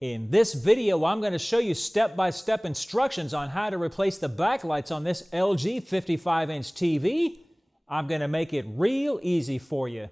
In this video, I'm going to show you step-by-step instructions on how to replace the backlights on this LG 55-inch TV. I'm going to make it real easy for you.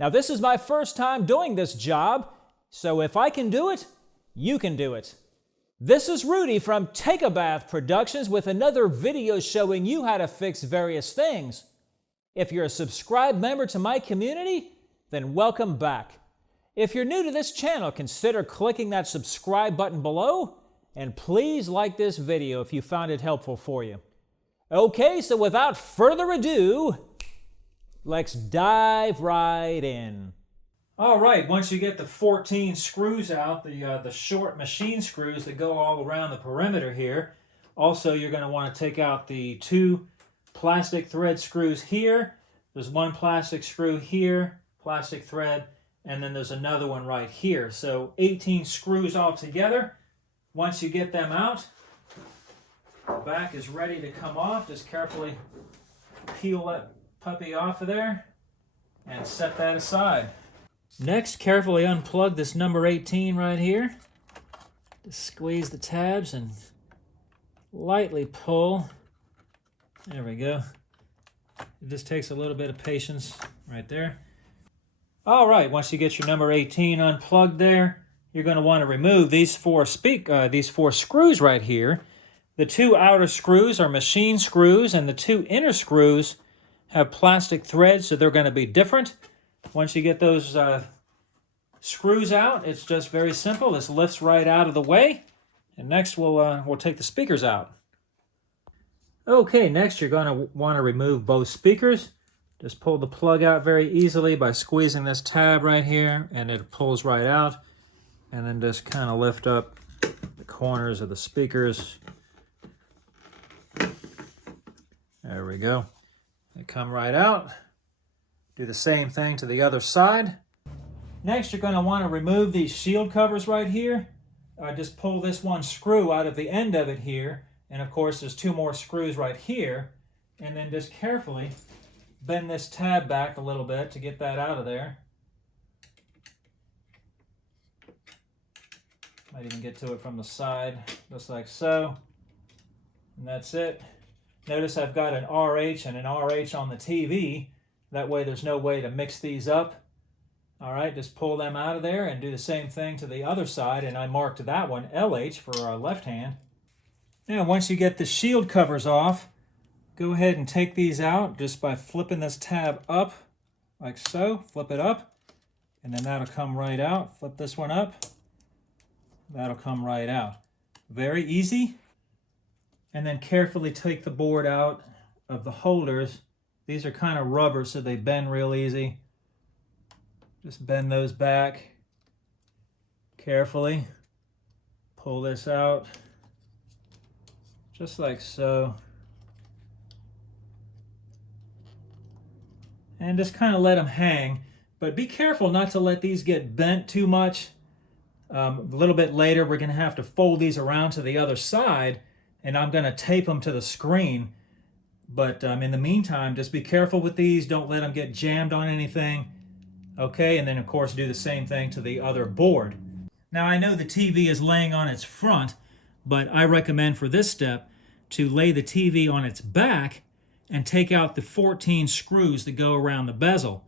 Now, this is my first time doing this job, so if I can do it, you can do it. This is Rudy from Take a Bath Productions with another video showing you how to fix various things. If you're a subscribed member to my community, then welcome back. If you're new to this channel, consider clicking that subscribe button below, and please like this video if you found it helpful for you. Okay, so without further ado, let's dive right in. All right, once you get the 14 screws out, the short machine screws that go all around the perimeter here, also you're going to want to take out the 2 plastic thread screws here. There's 1 plastic screw here, plastic thread, and then there's another one right here. So 18 screws all together. Once you get them out, the back is ready to come off. Just carefully peel that puppy off of there and set that aside. Next, carefully unplug this number 18 right here. Just squeeze the tabs and lightly pull. There we go. It just takes a little bit of patience right there. All right, once you get your number 18 unplugged there, you're going to want to remove these four screws right here. The 2 outer screws are machine screws, and the 2 inner screws have plastic threads, so they're going to be different. Once you get those screws out, it's just very simple. This lifts right out of the way. And next we'll take the speakers out. Okay, next you're going to want to remove both speakers. Just pull the plug out very easily by squeezing this tab right here, and it pulls right out. And then just kind of lift up the corners of the speakers. There we go. They come right out. Do the same thing to the other side. Next, you're going to want to remove these shield covers right here. Just pull this 1 screw out of the end of it here. And of course, there's 2 more screws right here. And then just carefully bend this tab back a little bit to get that out of there. Might even get to it from the side, just like so. And that's it. Notice I've got an RH and an RH on the TV. That way there's no way to mix these up. All right, just pull them out of there and do the same thing to the other side. And I marked that one LH for our left hand. Now, once you get the shield covers off, go ahead and take these out just by flipping this tab up, like so. Flip it up, and then that'll come right out. Flip this one up, that'll come right out. Very easy. And then carefully take the board out of the holders. These are kind of rubber, so they bend real easy. Just bend those back carefully. Pull this out, just like so. And just kind of let them hang. But be careful not to let these get bent too much. A little bit later, we're going to have to fold these around to the other side, and I'm going to tape them to the screen. But in the meantime, just be careful with these. Don't let them get jammed on anything. Okay, and then of course do the same thing to the other board. Now I know the TV is laying on its front, but I recommend for this step to lay the TV on its back and take out the 14 screws that go around the bezel.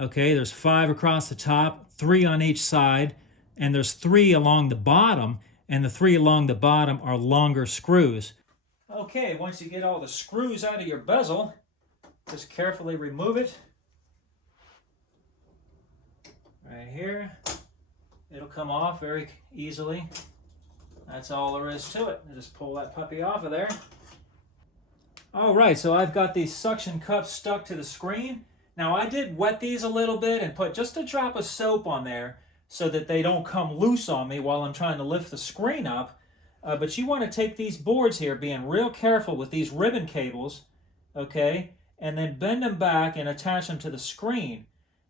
Okay, there's 5 across the top, 3 on each side, and there's 3 along the bottom, and the 3 along the bottom are longer screws. Okay, once you get all the screws out of your bezel, just carefully remove it. Right here. It'll come off very easily. That's all there is to it. Just pull that puppy off of there. All right, so I've got these suction cups stuck to the screen. Now I did wet these a little bit and put just a drop of soap on there so that they don't come loose on me while I'm trying to lift the screen up. But you want to take these boards here, being real careful with these ribbon cables, okay, and then bend them back and attach them to the screen.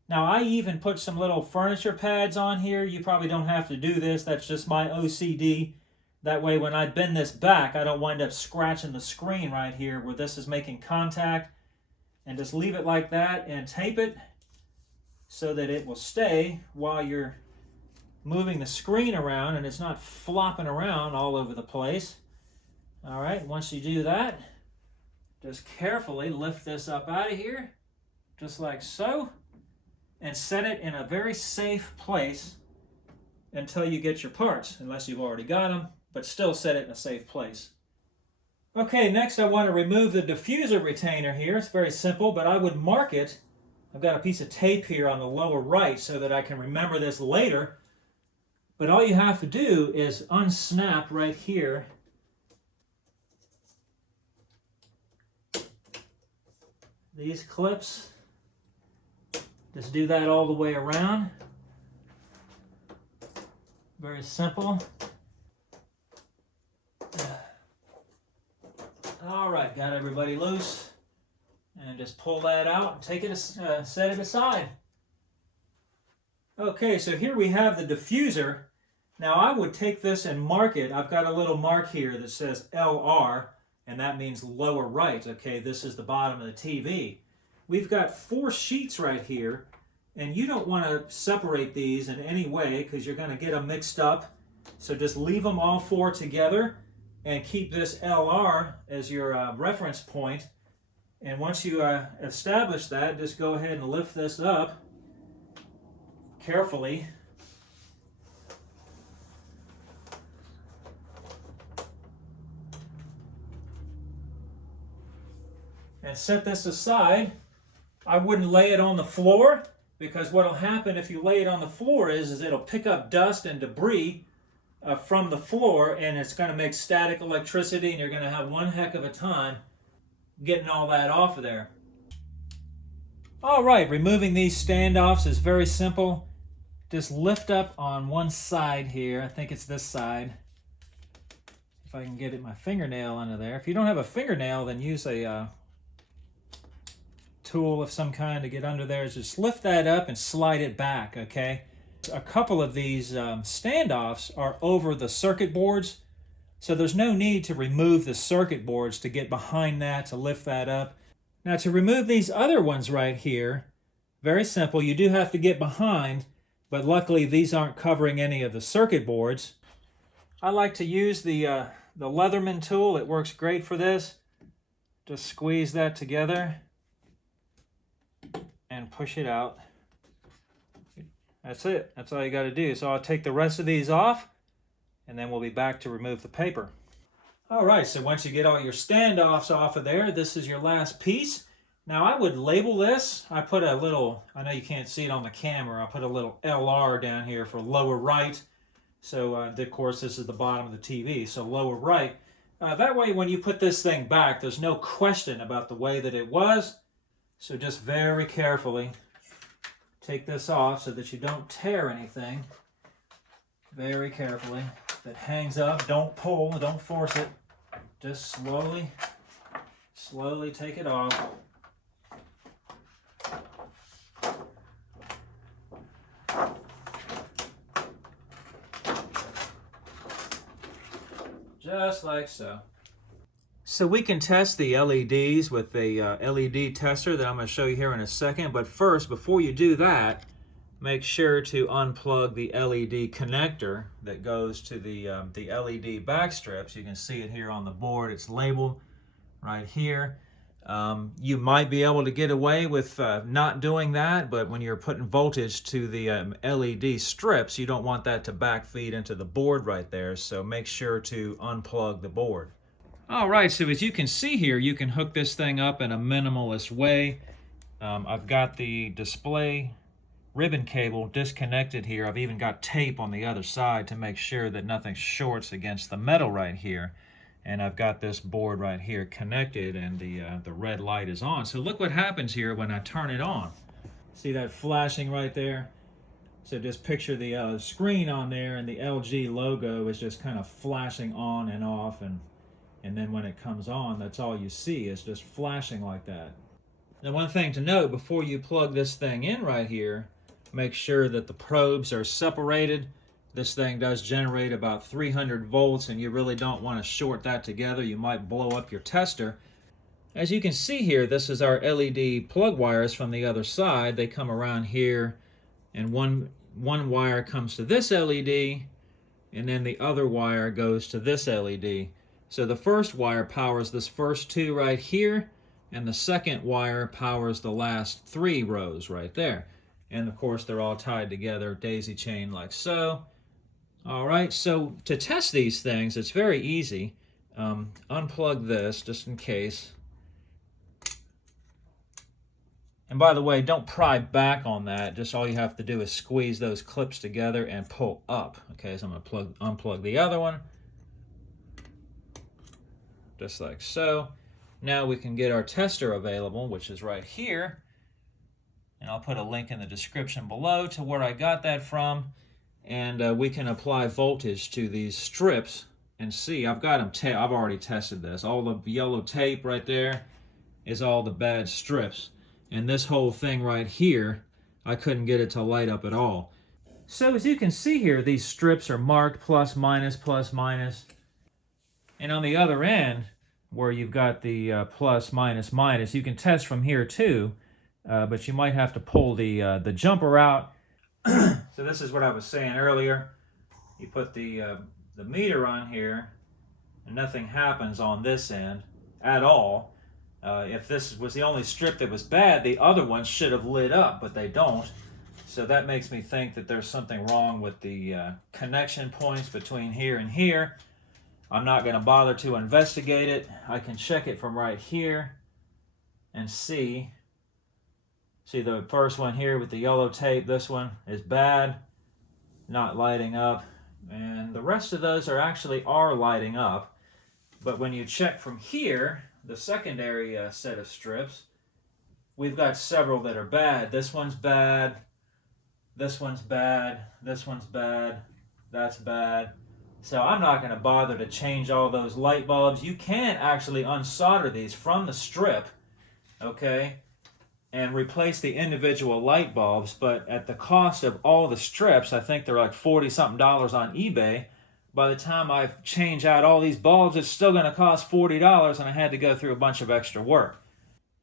Now I even put some little furniture pads on here. You probably don't have to do this. That's just my OCD. That way when I bend this back, I don't wind up scratching the screen right here where this is making contact. And just leave it like that and tape it so that it will stay while you're moving the screen around and it's not flopping around all over the place. All right, once you do that, just carefully lift this up out of here, just like so, and set it in a very safe place until you get your parts, unless you've already got them, but still set it in a safe place. Okay, next I want to remove the diffuser retainer here. It's very simple, but I would mark it. I've got a piece of tape here on the lower right so that I can remember this later. But all you have to do is unsnap right here these clips. Just do that all the way around. Very simple. All right, got everybody loose. And just pull that out and take it, set it aside. Okay, so here we have the diffuser. Now I would take this and mark it. I've got a little mark here that says LR, and that means lower right. Okay, this is the bottom of the TV. We've got 4 sheets right here, and you don't want to separate these in any way because you're going to get them mixed up. So just leave them all 4 together and keep this LR as your reference point. And once you establish that, just go ahead and lift this up carefully. And set this aside. I wouldn't lay it on the floor because what will happen if you lay it on the floor is it'll pick up dust and debris from the floor, and it's going to make static electricity, and you're going to have one heck of a time getting all that off of there. All right, removing these standoffs is very simple. Just lift up on one side here. I think it's this side. If I can get my fingernail under there. If you don't have a fingernail, then use a tool of some kind to get under there. Just lift that up and slide it back, okay? A couple of these standoffs are over the circuit boards, so there's no need to remove the circuit boards to get behind that, to lift that up. Now to remove these other ones right here, very simple. You do have to get behind, but luckily these aren't covering any of the circuit boards. I like to use the Leatherman tool. It works great for this. Just squeeze that together and push it out. That's it. That's all you got to do. So I'll take the rest of these off, and then we'll be back to remove the paper. All right, so once you get all your standoffs off of there, this is your last piece. Now I would label this. I put a little, I know you can't see it on the camera, I put a little LR down here for lower right. So of course this is the bottom of the TV, so lower right. That way when you put this thing back, there's no question about the way that it was. So just very carefully take this off so that you don't tear anything. Very carefully. If it hangs up, don't pull, don't force it. Just slowly take it off. Just like so. So we can test the LEDs with a LED tester that I'm going to show you here in a second. But first, before you do that, make sure to unplug the LED connector that goes to the LED back strips. You can see it here on the board. It's labeled right here. You might be able to get away with not doing that, but when you're putting voltage to the LED strips, you don't want that to backfeed into the board right there. So make sure to unplug the board. All right, so as you can see here, you can hook this thing up in a minimalist way. I've got the display ribbon cable disconnected here. I've even got tape on the other side to make sure that nothing shorts against the metal right here. And I've got this board right here connected, and the red light is on. So look what happens here when I turn it on. See that flashing right there? So just picture the screen on there, and the LG logo is just kind of flashing on and off, and then when it comes on, that's all you see is just flashing like that. Now one thing to note, before you plug this thing in right here, make sure that the probes are separated. This thing does generate about 300 volts, and you really don't want to short that together. You might blow up your tester. As you can see here, this is our LED plug wires from the other side. They come around here, and one one wire comes to this LED, and then the other wire goes to this LED. So the first wire powers this first two right here, and the second wire powers the last three rows right there. And of course they're all tied together, daisy chain like so. All right, so to test these things, it's very easy. Unplug this just in case. And by the way, don't pry back on that. Just all you have to do is squeeze those clips together and pull up. Okay, so I'm going to unplug the other one. Just like so. Now we can get our tester available, which is right here. And I'll put a link in the description below to where I got that from. And we can apply voltage to these strips and see. I've got them. I've already tested this. All the yellow tape right there is all the bad strips. And this whole thing right here, I couldn't get it to light up at all. So as you can see here, these strips are marked plus, minus, plus, minus. And on the other end, where you've got the plus, minus, minus, you can test from here too, but you might have to pull the jumper out. So this is what I was saying earlier. You put the meter on here, and nothing happens on this end at all. If this was the only strip that was bad, the other ones should have lit up, but they don't. So that makes me think that there's something wrong with the connection points between here and here. I'm not going to bother to investigate it. I can check it from right here and see. See the first one here with the yellow tape, this one is bad, not lighting up. And the rest of those are lighting up. But when you check from here, the secondary set of strips, we've got several that are bad. This one's bad, this one's bad, this one's bad, that's bad. So I'm not going to bother to change all those light bulbs. You can actually unsolder these from the strip, okay, and replace the individual light bulbs, but at the cost of all the strips, I think they're like $40-something on eBay. By the time I change out all these bulbs, it's still going to cost $40, and I had to go through a bunch of extra work.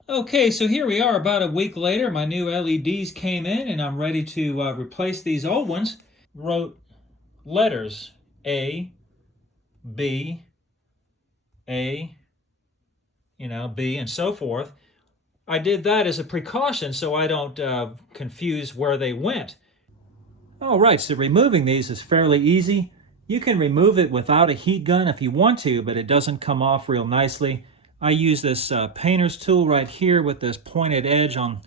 Okay, so here we are about a week later. My new LEDs came in, and I'm ready to replace these old ones. Wrote letters A, B, A, B, and so forth. I did that as a precaution so I don't confuse where they went. All right, so removing these is fairly easy. You can remove it without a heat gun if you want to, but it doesn't come off real nicely. I use this painter's tool right here with this pointed edge on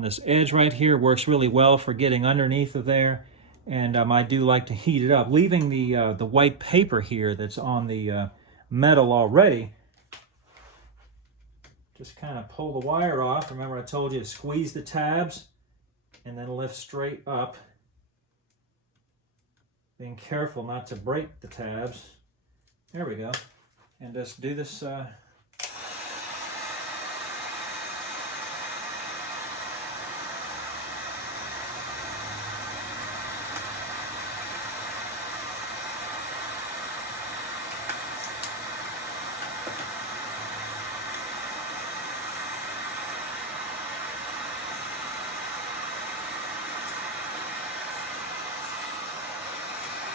this edge right here. Works really well for getting underneath of there. And I do like to heat it up. Leaving the white paper here that's on the metal already. Just kind of pull the wire off. Remember I told you to squeeze the tabs and then lift straight up. Being careful not to break the tabs. There we go. And just do this.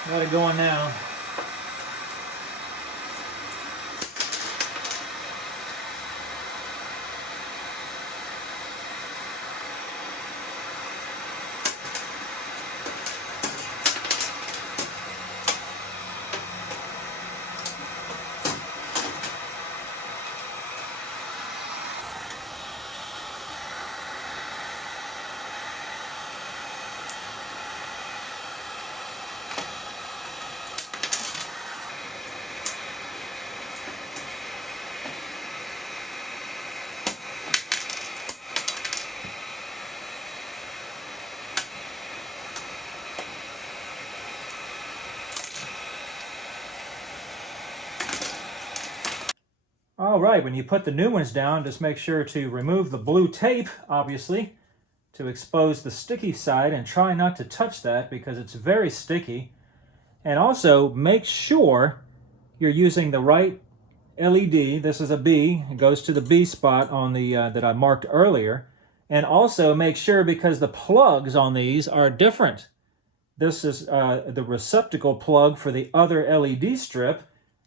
Got it going now. All right, when you put the new ones down, just make sure to remove the blue tape, obviously, to expose the sticky side, and try not to touch that because it's very sticky. And also make sure you're using the right LED. This is a B. It goes to the B spot on the that I marked earlier. And also make sure, because the plugs on these are different. This is the receptacle plug for the other LED strip,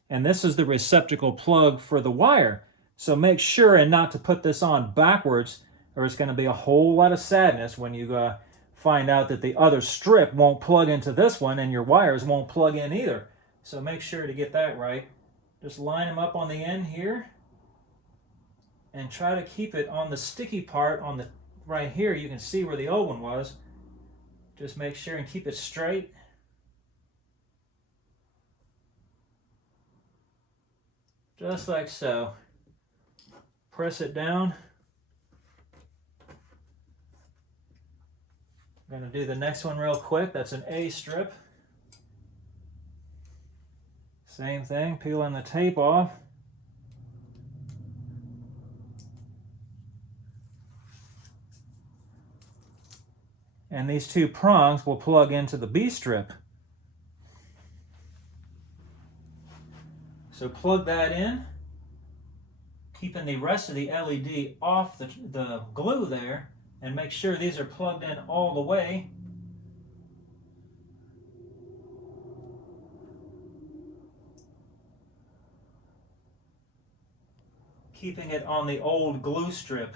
and this is the receptacle plug for the wire. So make sure and not to put this on backwards, or it's going to be a whole lot of sadness when you find out that the other strip won't plug into this one and your wires won't plug in either. So make sure to get that right. Just line them up on the end here and try to keep it on the sticky part on the right here. You can see where the old one was. Just make sure and keep it straight. Just like so. Press it down. I'm going to do the next one real quick. That's an A strip. Same thing, peeling the tape off. And these two prongs will plug into the B strip. So plug that in, keeping the rest of the LED off the glue there, and make sure these are plugged in all the way. Keeping it on the old glue strip.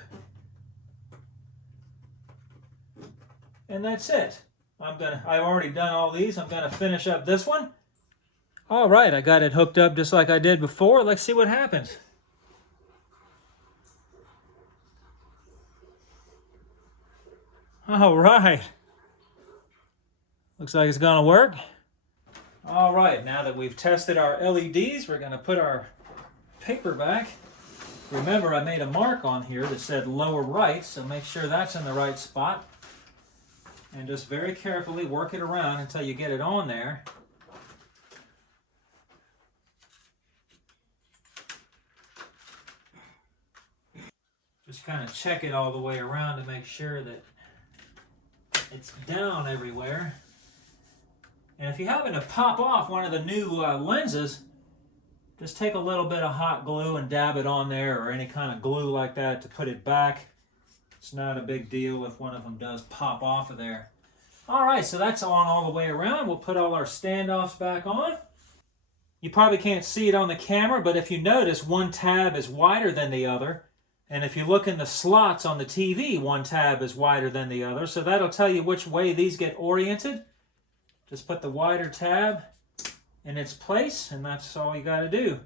And that's it. I've already done all these. I'm gonna finish up this one. All right, I got it hooked up just like I did before. Let's see what happens. All right. Looks like it's gonna work. All right, now that we've tested our LEDs, we're gonna put our paper back. Remember, I made a mark on here that said lower right, so make sure that's in the right spot. And just very carefully work it around until you get it on there. Just kind of check it all the way around to make sure that it's down everywhere. And if you happen to pop off one of the new lenses, just take a little bit of hot glue and dab it on there, or any kind of glue like that to put it back. It's not a big deal if one of them does pop off of there. All right, so that's on all the way around. We'll put all our standoffs back on. You probably can't see it on the camera, but if you notice, one tab is wider than the other. And if you look in the slots on the TV, one tab is wider than the other. So that'll tell you which way these get oriented. Just put the wider tab in its place, and that's all you got to do.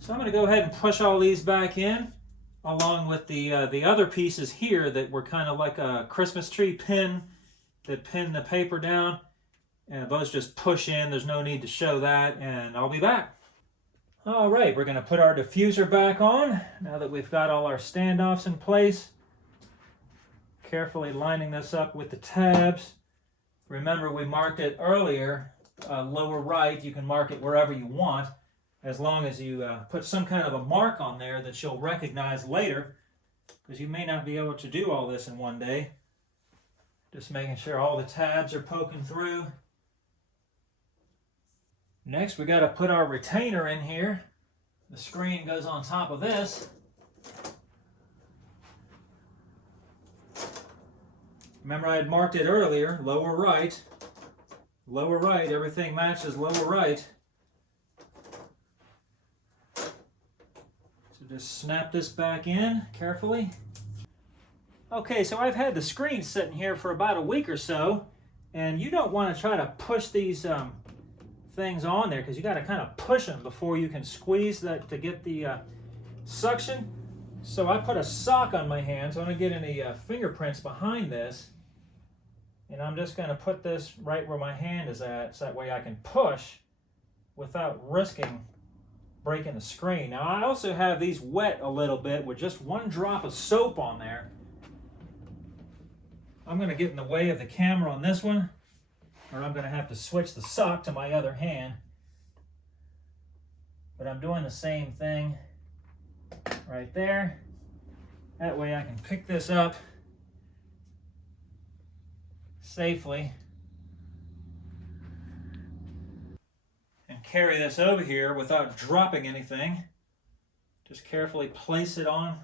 So I'm going to go ahead and push all these back in, along with the other pieces here that were kind of like a Christmas tree pin that pinned the paper down. And those just push in. There's no need to show that, and I'll be back. All right, we're going to put our diffuser back on now that we've got all our standoffs in place. Carefully lining this up with the tabs. Remember, we marked it earlier, lower right. You can mark it wherever you want, as long as you put some kind of a mark on there that you'll recognize later, because you may not be able to do all this in one day. Just making sure all the tabs are poking through. Next, we got to put our retainer in here. The screen goes on top of this. Remember, I had marked it earlier, lower right. Lower right, everything matches lower right. So just snap this back in carefully. Okay, so I've had the screen sitting here for about a week or so, and you don't want to try to push these things on there, because you got to kind of push them before you can squeeze that to get the suction. So I put a sock on my hand, so I don't get any fingerprints behind this. And I'm just going to put this right where my hand is at, so that way I can push without risking breaking the screen. Now I also have these wet a little bit with just one drop of soap on there. I'm going to get in the way of the camera on this one, or I'm going to have to switch the sock to my other hand. But I'm doing the same thing right there. That way I can pick this up safely and carry this over here without dropping anything. Just carefully place it on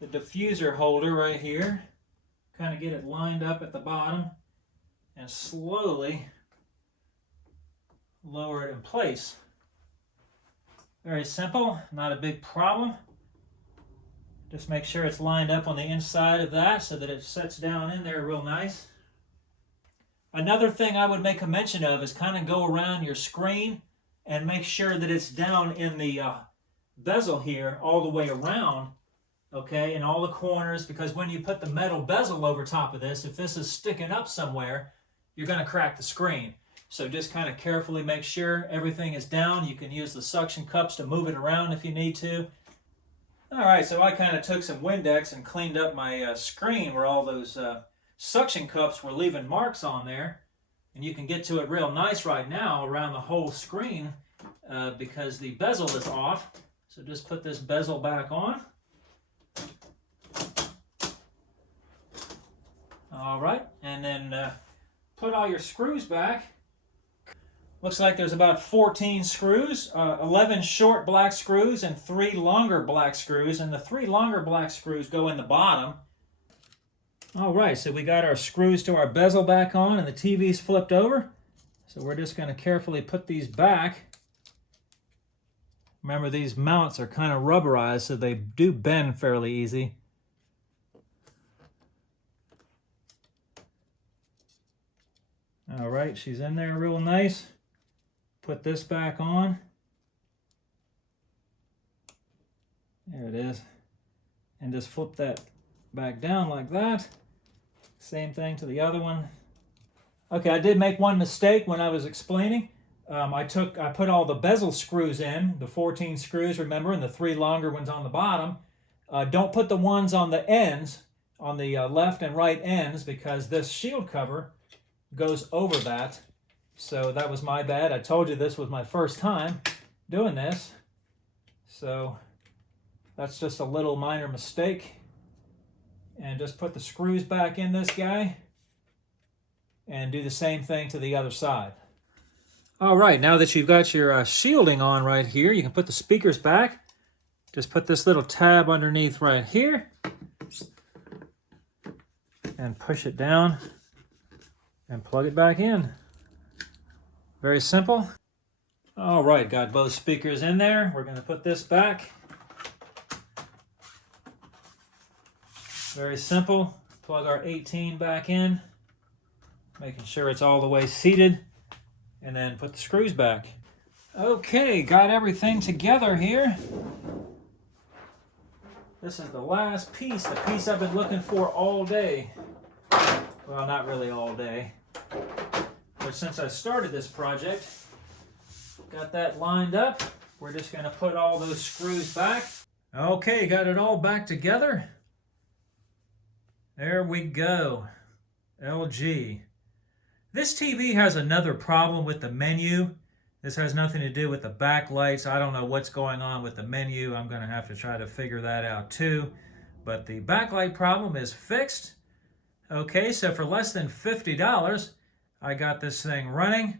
the diffuser holder right here. Kind of get it lined up at the bottom and slowly lower it in place. Very simple, not a big problem. Just make sure it's lined up on the inside of that so that it sets down in there real nice. Another thing I would make a mention of is kind of go around your screen and make sure that it's down in the bezel here all the way around, okay, in all the corners, because when you put the metal bezel over top of this, if this is sticking up somewhere, you're going to crack the screen. So just kind of carefully make sure everything is down. You can use the suction cups to move it around if you need to. All right, so I kind of took some Windex and cleaned up my screen where all those suction cups were leaving marks on there. And you can get to it real nice right now around the whole screen because the bezel is off. So just put this bezel back on. All right, and then put all your screws back. Looks like there's about 14 screws, 11 short black screws and 3 longer black screws, and the 3 longer black screws go in the bottom. All right, so we got our screws to our bezel back on and the TV's flipped over. So we're just going to carefully put these back. Remember, these mounts are kind of rubberized, so they do bend fairly easy. All right, she's in there real nice. Put this back on. There it is. And just flip that back down like that. Same thing to the other one. Okay, I did make one mistake when I was explaining. I put all the bezel screws in, the 14 screws, remember, and the 3 longer ones on the bottom. Don't put the ones on the ends, on the left and right ends, because this shield cover goes over that. So that was my bad. I told you this was my first time doing this. So that's just a little minor mistake. And just put the screws back in this guy and do the same thing to the other side. All right, now that you've got your shielding on right here, you can put the speakers back. Just put this little tab underneath right here and push it down and plug it back in. Very simple. All right, got both speakers in there. We're going to put this back. Very simple. Plug our 18 back in, making sure it's all the way seated, and then put the screws back. Okay, got everything together here. This is the last piece, the piece I've been looking for all day. Well, not really all day. But since I started this project, got that lined up. We're just going to put all those screws back. Okay, got it all back together. There we go. LG. This TV has another problem with the menu. This has nothing to do with the backlights. I don't know what's going on with the menu. I'm going to have to try to figure that out too. But the backlight problem is fixed. Okay, so for less than $50, I got this thing running.